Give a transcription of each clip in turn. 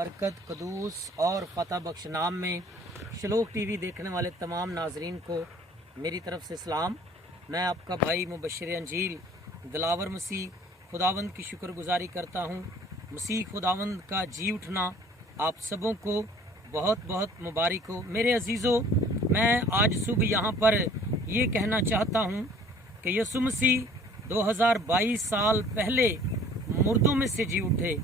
बाबरकत, कदूस और फ़तह बख्श नाम में शलोक टीवी देखने वाले तमाम नाजरीन को मेरी तरफ से सलाम। मैं आपका भाई मुबश्शिर अंजील दिलावर मसीह खुदावंद की शुक्रगुजारी करता हूँ। मसीह खुदावंद का जी उठना आप सबों को बहुत बहुत मुबारक हो। मेरे अजीज़ों, मैं आज सुबह यहाँ पर ये कहना चाहता हूँ कि यीशु मसीह 2022 साल पहले मुर्दों में से जी उठे।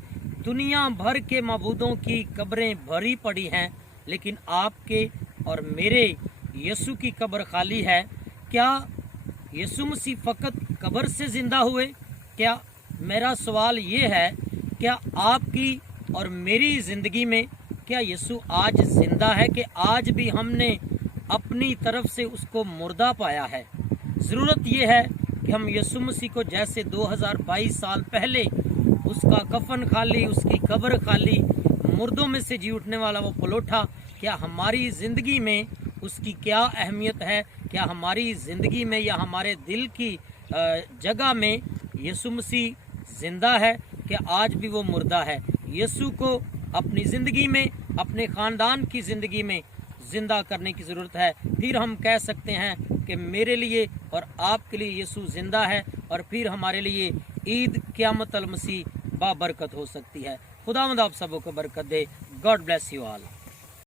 दुनिया भर के मबूदों की कब्रें भरी पड़ी हैं, लेकिन आपके और मेरे यीशु की कब्र खाली है। क्या यीशु मसीह फ़कत कब्र से ज़िंदा हुए? क्या मेरा सवाल ये है, क्या आपकी और मेरी ज़िंदगी में क्या यीशु आज ज़िंदा है कि आज भी हमने अपनी तरफ से उसको मुर्दा पाया है? ज़रूरत ये है कि हम यीशु मसीह को जैसे 2022 साल पहले उसका कफन खाली, उसकी कब्र खाली, मुर्दों में से जी उठने वाला वो पलोठा, क्या हमारी ज़िंदगी में उसकी क्या अहमियत है? क्या हमारी ज़िंदगी में या हमारे दिल की जगह में यीशु मसीह ज़िंदा है कि आज भी वो मुर्दा है? यीशु को अपनी ज़िंदगी में, अपने ख़ानदान की ज़िंदगी में ज़िंदा करने की ज़रूरत है। फिर हम कह सकते हैं कि मेरे लिए और आपके लिए यीशु ज़िंदा है, और फिर हमारे लिए ईद क़यामत अल मसीह बाबरकत हो सकती है। खुदावंद आप सबों को बरकत दे। God bless you all.